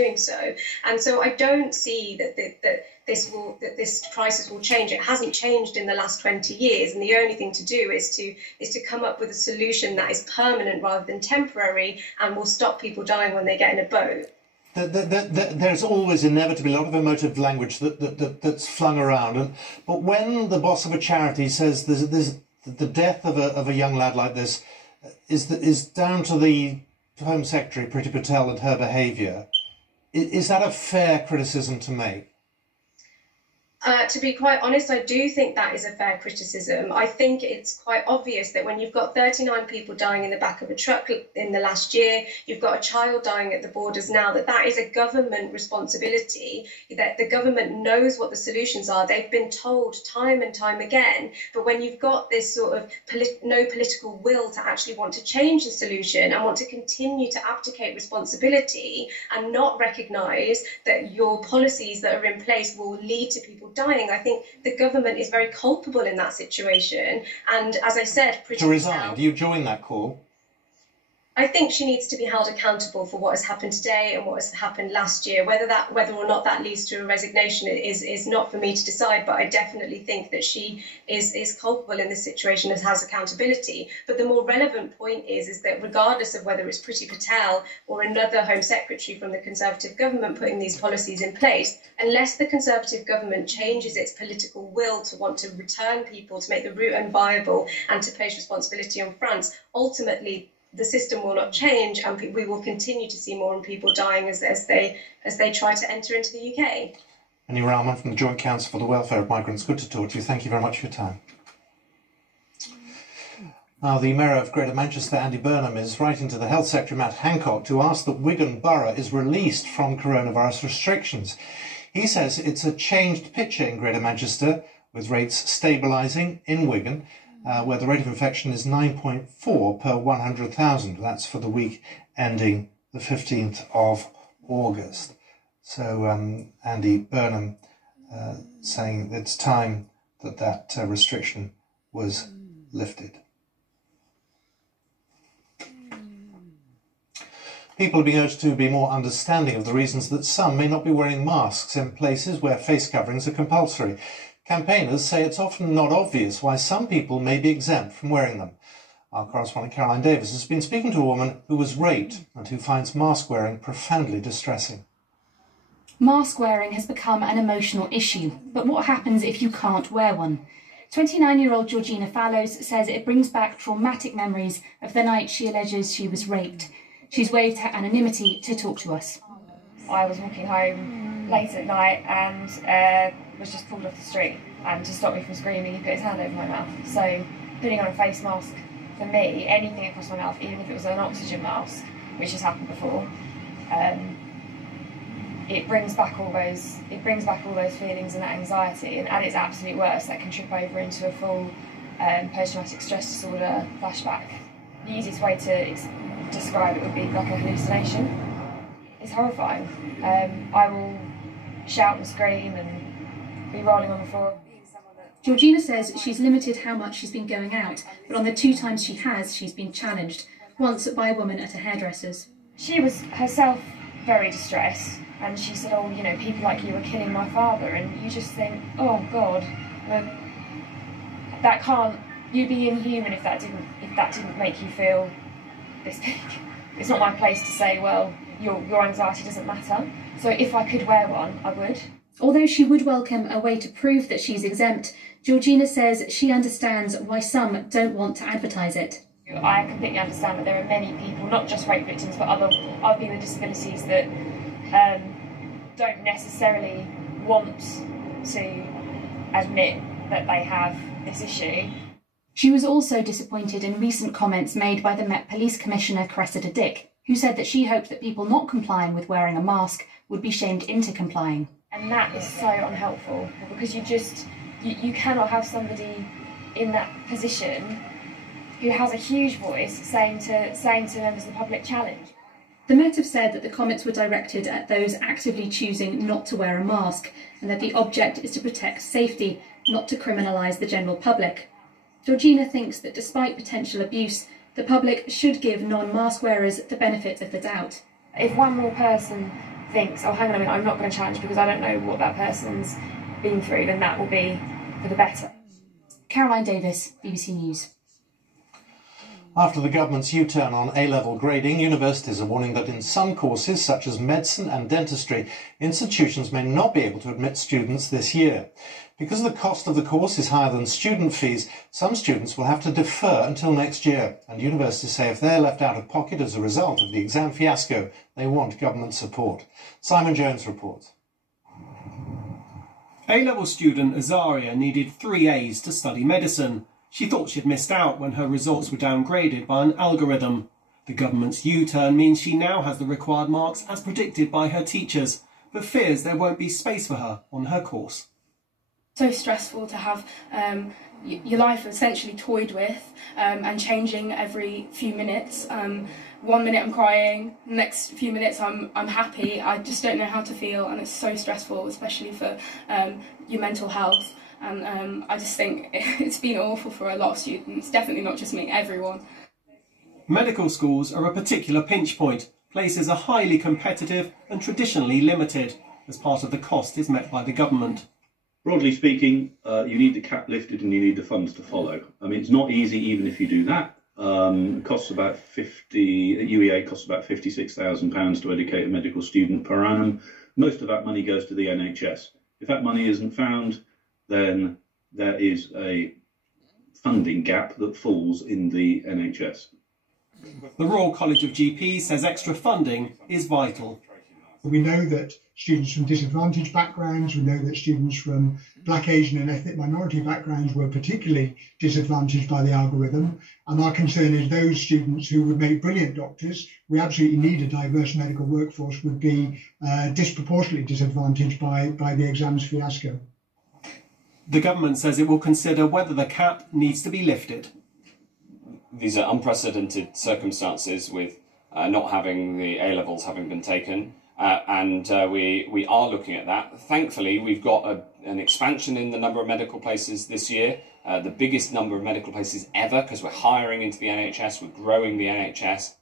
doing so. And so I don't see that this crisis will change. It hasn't changed in the last 20 years, and the only thing to do is to come up with a solution that is permanent rather than temporary and will stop people dying when they get in a boat. There's always inevitably a lot of emotive language that's flung around, but when the boss of a charity says the death of a young lad like this is down to the Home Secretary Priti Patel and her behaviour, is that a fair criticism to make? To be quite honest, I do think that is a fair criticism. I think it's quite obvious that when you've got 39 people dying in the back of a truck in the last year, you've got a child dying at the borders now, that is a government responsibility, that the government knows what the solutions are. They've been told time and time again. But when you've got this sort of no political will to actually want to change the solution and want to continue to abdicate responsibility and not recognise that your policies that are in place will lead to people dying, I think the government is very culpable in that situation. And as I said, to resign. Do you join that call? I think she needs to be held accountable for what has happened today and what has happened last year. Whether or not that leads to a resignation is not for me to decide, but I definitely think that she is culpable in this situation and has accountability. But the more relevant point is that regardless of whether it's Priti Patel or another Home Secretary from the Conservative government putting these policies in place, unless the Conservative government changes its political will to want to return people, to make the route unviable and to place responsibility on France, ultimately the system will not change, and we will continue to see more people dying as they try to enter into the UK. Annie Rahman from the Joint Council for the Welfare of Migrants, good to talk to you. Thank you very much for your time. Now, the Mayor of Greater Manchester, Andy Burnham, is writing to the Health Secretary, Matt Hancock, to ask that Wigan Borough is released from coronavirus restrictions. He says it's a changed picture in Greater Manchester, with rates stabilising in Wigan, where the rate of infection is 9.4 per 100,000. That's for the week ending the 15th of August. So Andy Burnham saying it's time that restriction was lifted. People are being urged to be more understanding of the reasons that some may not be wearing masks in places where face coverings are compulsory. Campaigners say it's often not obvious why some people may be exempt from wearing them. Our correspondent Caroline Davis has been speaking to a woman who was raped and who finds mask wearing profoundly distressing. Mask wearing has become an emotional issue, but what happens if you can't wear one? 29-year-old Georgina Fallows says it brings back traumatic memories of the night she alleges she was raped. She's waived her anonymity to talk to us. I was walking home late at night and was just pulled off the street, and to stop me from screaming he put his hand over my mouth. So putting on a face mask, for me, anything across my mouth, even if it was an oxygen mask, which has happened before, it brings back all those feelings and that anxiety, and at its absolute worst that can trip over into a full post-traumatic stress disorder flashback. The easiest way to describe it would be like a hallucination. It's horrifying. I will shout and scream and be rolling on the floor. Georgina says she's limited how much she's been going out, but on the 2 times she has, she's been challenged, once by a woman at a hairdresser's. She was herself very distressed, and she said, oh, you know, people like you are killing my father, and you just think, oh God, that can't, you'd be inhuman if that didn't make you feel this big. It's not my place to say, well, your anxiety doesn't matter. So if I could wear one, I would. Although she would welcome a way to prove that she's exempt, Georgina says she understands why some don't want to advertise it. I completely understand that there are many people, not just rape victims, but other people with disabilities that don't necessarily want to admit that they have this issue. She was also disappointed in recent comments made by the Met Police Commissioner Cressida Dick, who said that she hoped that people not complying with wearing a mask would be shamed into complying. And that is so unhelpful, because you cannot have somebody in that position who has a huge voice saying to members of the public, challenge. The Met have said that the comments were directed at those actively choosing not to wear a mask, and that the object is to protect safety, not to criminalise the general public. Georgina thinks that despite potential abuse, the public should give non-mask wearers the benefit of the doubt. If one more person thinks, oh, hang on a minute, I'm not going to challenge because I don't know what that person's been through, then that will be for the better. Caroline Davis, BBC News. After the government's U-turn on A-level grading, universities are warning that in some courses, such as medicine and dentistry, institutions may not be able to admit students this year. Because the cost of the course is higher than student fees, some students will have to defer until next year. And universities say if they're left out of pocket as a result of the exam fiasco, they want government support. Simon Jones reports. A-level student Azaria needed 3 A's to study medicine. She thought she'd missed out when her results were downgraded by an algorithm. The government's U-turn means she now has the required marks as predicted by her teachers, but fears there won't be space for her on her course. So stressful to have your life essentially toyed with and changing every few minutes. 1 minute I'm crying, next few minutes I'm happy. I just don't know how to feel, and it's so stressful, especially for your mental health. And I just think it's been awful for a lot of students, definitely not just me, everyone. Medical schools are a particular pinch point. Places are highly competitive and traditionally limited, as part of the cost is met by the government. Broadly speaking, you need the cap lifted and you need the funds to follow. I mean, it's not easy even if you do that. It costs about UEA costs about £56,000 to educate a medical student per annum. Most of that money goes to the NHS. If that money isn't found, then there is a funding gap that falls in the NHS. The Royal College of GPs says extra funding is vital. We know that students from disadvantaged backgrounds, we know that students from Black, Asian and ethnic minority backgrounds were particularly disadvantaged by the algorithm. And our concern is those students who would make brilliant doctors, we absolutely need a diverse medical workforce, would be disproportionately disadvantaged by the exams fiasco. The government says it will consider whether the cap needs to be lifted. These are unprecedented circumstances with not having the A-levels having been taken. And we are looking at that. Thankfully, we've got an expansion in the number of medical places this year, the biggest number of medical places ever, because we're hiring into the NHS, we're growing the NHS.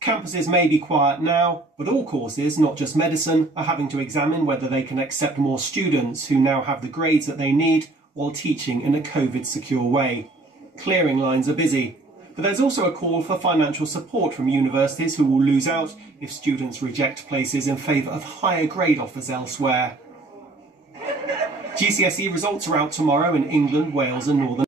Campuses may be quiet now, but all courses, not just medicine, are having to examine whether they can accept more students who now have the grades that they need while teaching in a COVID-secure way. Clearing lines are busy. But there's also a call for financial support from universities who will lose out if students reject places in favour of higher grade offers elsewhere. GCSE results are out tomorrow in England, Wales and Northern